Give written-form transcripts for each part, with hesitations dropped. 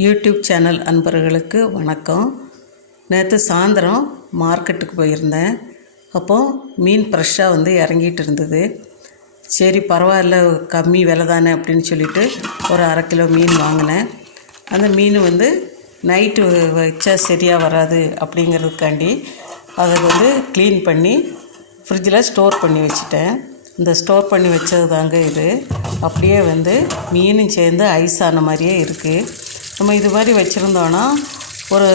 YouTube channel அன்பர்களுக்கு வணக்கம். நேற்று சாயந்தரம் மார்க்கெட்டுக்கு போயிருந்தேன். அப்போது மீன் ஃப்ரெஷ்ஷாக இறங்கிட்டு இருந்தது. சரி பரவாயில்ல, கம்மி விலை தானே அப்படின்னு சொல்லிவிட்டு ஒரு 1/2 கிலோ மீன் வாங்கினேன். அந்த மீன் நைட்டு வச்சா சரியாக வராது அப்படிங்கிறதுக்காண்டி அதை க்ளீன் பண்ணி ஃப்ரிட்ஜில் ஸ்டோர் பண்ணி வச்சுட்டேன். இந்த ஸ்டோர் பண்ணி வச்சது தாங்க இது. அப்படியே மீனும் சேர்ந்து ஐஸ் ஆன மாதிரியே இருக்குது. நம்ம இது மாதிரி வச்சுருந்தோன்னா ஒரு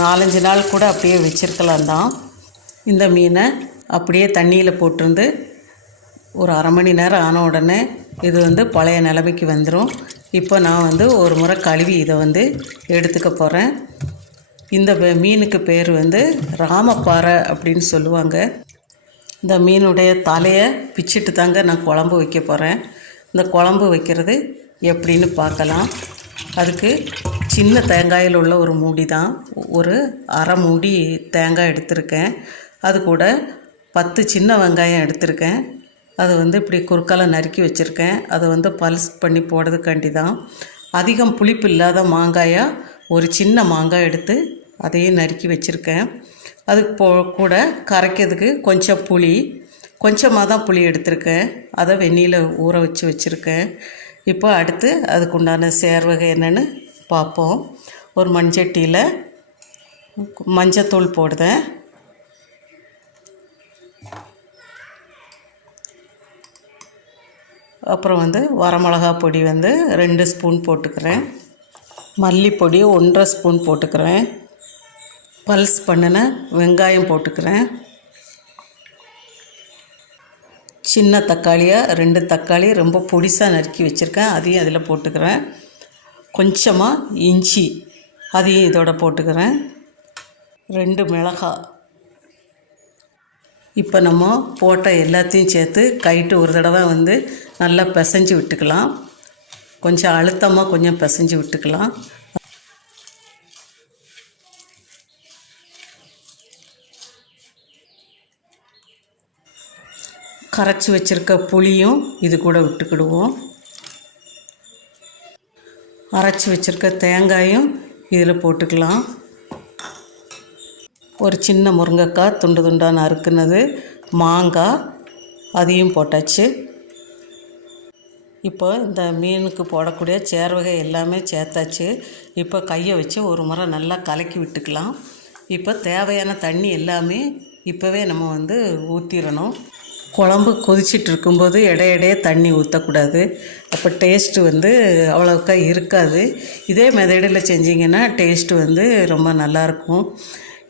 4-5 நாள் கூட அப்படியே வச்சுருக்கலாம் தான். இந்த மீனை அப்படியே தண்ணியில் போட்டிருந்து ஒரு 1/2 மணி நேரம் ஆன உடனே இது பழைய நிலைமைக்கு வந்துடும். இப்போ நான் ஒரு முறை கழுவி இதை எடுத்துக்க போகிறேன். இந்த மீனுக்கு பேர் ராமப்பாறை அப்படின்னு சொல்லுவாங்க. இந்த மீனுடைய தலையை பிச்சுட்டு தாங்க நான் குழம்பு வைக்க போகிறேன். இந்த குழம்பு வைக்கிறது எப்படின்னு பார்க்கலாம். அதுக்கு சின்ன தேங்காயில் உள்ள ஒரு மூடி தான், ஒரு 1/2 மூடி தேங்காய் எடுத்திருக்கேன். அது கூட 10 சின்ன வெங்காயம் எடுத்திருக்கேன். அதை இப்படி குறுக்கால நறுக்கி வச்சுருக்கேன். அதை பல்ஸ் பண்ணி போடுறதுக்காண்டி தான். அதிகம் புளிப்பு இல்லாத மாங்காயாக ஒரு சின்ன மாங்காய் எடுத்து அதையும் நறுக்கி வச்சுருக்கேன். அதுக்கு கூட கரைக்கிறதுக்கு கொஞ்சம் புளி, கொஞ்சமாக தான் புளி எடுத்திருக்கேன். அதை வெந்நீரில் ஊற வச்சுருக்கேன். இப்போ அடுத்து அதுக்கு உண்டான சேர்வகை என்னென்னு பார்ப்போம். ஒரு மண்சட்டியில் மஞ்சத்தூள் போடுதேன். அப்புறம் வரமிளகா பொடி 2 ஸ்பூன் போட்டுக்கிறேன். மல்லிப்பொடி 1/2 ஸ்பூன் போட்டுக்கிறேன். பல்ஸ் பண்ணின வெங்காயம் போட்டுக்கிறேன். சின்ன தக்காளியாக 2 தக்காளி ரொம்ப பொடிசாக நறுக்கி வச்சுருக்கேன், அதையும் அதில் போட்டுக்கிறேன். கொஞ்சமாக இஞ்சி அதையும் இதோட போட்டுக்கிறேன். 2 மிளகாய். இப்போ நம்ம போட்ட எல்லாத்தையும் சேர்த்து கைட்டு ஒரு தடவை நல்லா பிசைஞ்சு விட்டுக்கலாம். கொஞ்சம் அழுத்தமாக கொஞ்சம் பிசைஞ்சு விட்டுக்கலாம். கரைச்சி வச்சுருக்க புளியும் இது கூட விட்டுக்கிடுவோம். அரைச்சி வச்சுருக்க தேங்காயும் இதில் போட்டுக்கலாம். ஒரு சின்ன முருங்கைக்காய் துண்டு துண்டாக நறுக்குனது, மாங்காய் அதையும் போட்டாச்சு. இப்போ இந்த மீனுக்கு போடக்கூடிய சேர்வகை எல்லாமே சேர்த்தாச்சு. இப்போ கையை வச்சு ஒரு முறை நல்லா கலக்கி விட்டுக்கலாம். இப்போ தேவையான தண்ணி எல்லாமே இப்போவே நம்ம ஊற்றிடணும். குழம்பு கொதிச்சிட்டு இருக்கும்போது இடையிடையே தண்ணி ஊற்றக்கூடாது. அப்போ டேஸ்ட்டு அவ்வளோக்கா இருக்காது. இதே மெதடில் செஞ்சிங்கன்னா டேஸ்ட்டு ரொம்ப நல்லாயிருக்கும்.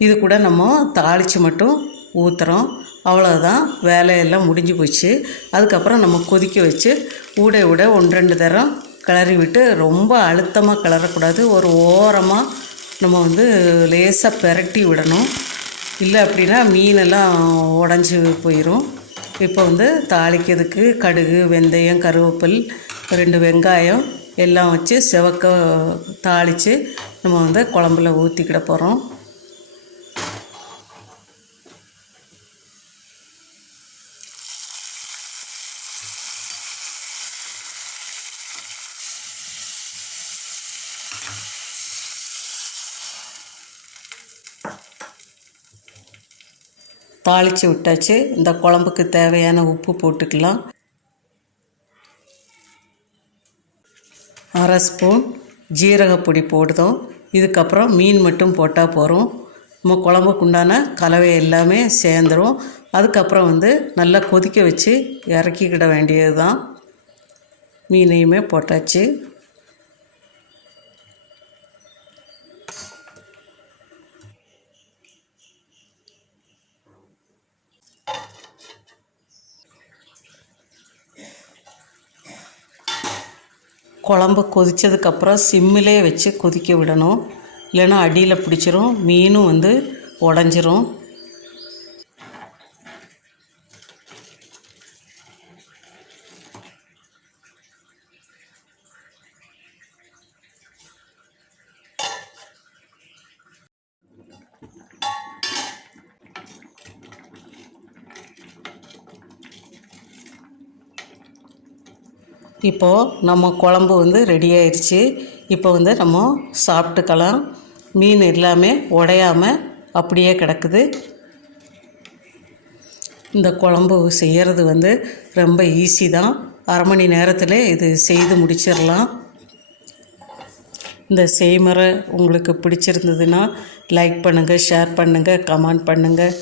இது கூட நம்ம தாளித்து மட்டும் ஊற்றுறோம், அவ்வளோதான். வேலையெல்லாம் முடிஞ்சு போச்சு. அதுக்கப்புறம் நம்ம கொதிக்க வச்சு ஊட 1-2 தரம் கிளறி விட்டு, ரொம்ப அழுத்தமாக கிளறக்கூடாது. ஒரு ஓரமாக நம்ம லேசாக பெரட்டி விடணும். இல்லை அப்படின்னா மீனெல்லாம் உடஞ்சி போயிடும். இப்போ தாளிக்கிறதுக்கு கடுகு, வெந்தயம், கருவேப்பில், 2 வெங்காயம் எல்லாம் வச்சு செவக்க தாளித்து நம்ம குழம்புல ஊற்றிக்கிட போகிறோம். தாளித்து விட்டாச்சு. இந்த குழம்புக்கு தேவையான உப்பு போட்டுக்கலாம். 1/2 ஸ்பூன் ஜீரகப்பொடி போடுதோம். இதுக்கப்புறம் மீன் மட்டும் போட்டால் போகிறோம். நம்ம குழம்புக்கு உண்டான கலவை எல்லாமே சேர்ந்துடும். அதுக்கப்புறம் நல்லா கொதிக்க வச்சு இறக்கிக்கிட வேண்டியது தான். மீனையுமே போட்டாச்சு. குழம்பு கொதித்ததுக்கப்புறம் சிம்மிலே வச்சு கொதிக்க விடணும். இல்லைன்னா அடியில் பிடிச்சிரும், மீனும் உடஞ்சிரும். இப்போது நம்ம குழம்பு ரெடி ஆயிடுச்சு. இப்போ வந்து நம்ம சாப்பிட்டுக்கலாம். மீன் எல்லாமே உடையாமல் அப்படியே கிடக்குது. இந்த குழம்பு செய்கிறது வந்து ரொம்ப ஈஸி தான். அரை மணி நேரத்தில் இது செய்து முடிச்சிடலாம். இந்த செய்முறை உங்களுக்கு பிடிச்சிருந்ததுன்னா லைக் பண்ணுங்கள், ஷேர் பண்ணுங்கள், கமெண்ட் பண்ணுங்கள்.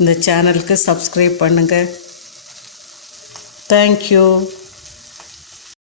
இந்த சேனலுக்கு சப்ஸ்கிரைப் பண்ணுங்கள். தேங்க்யூ.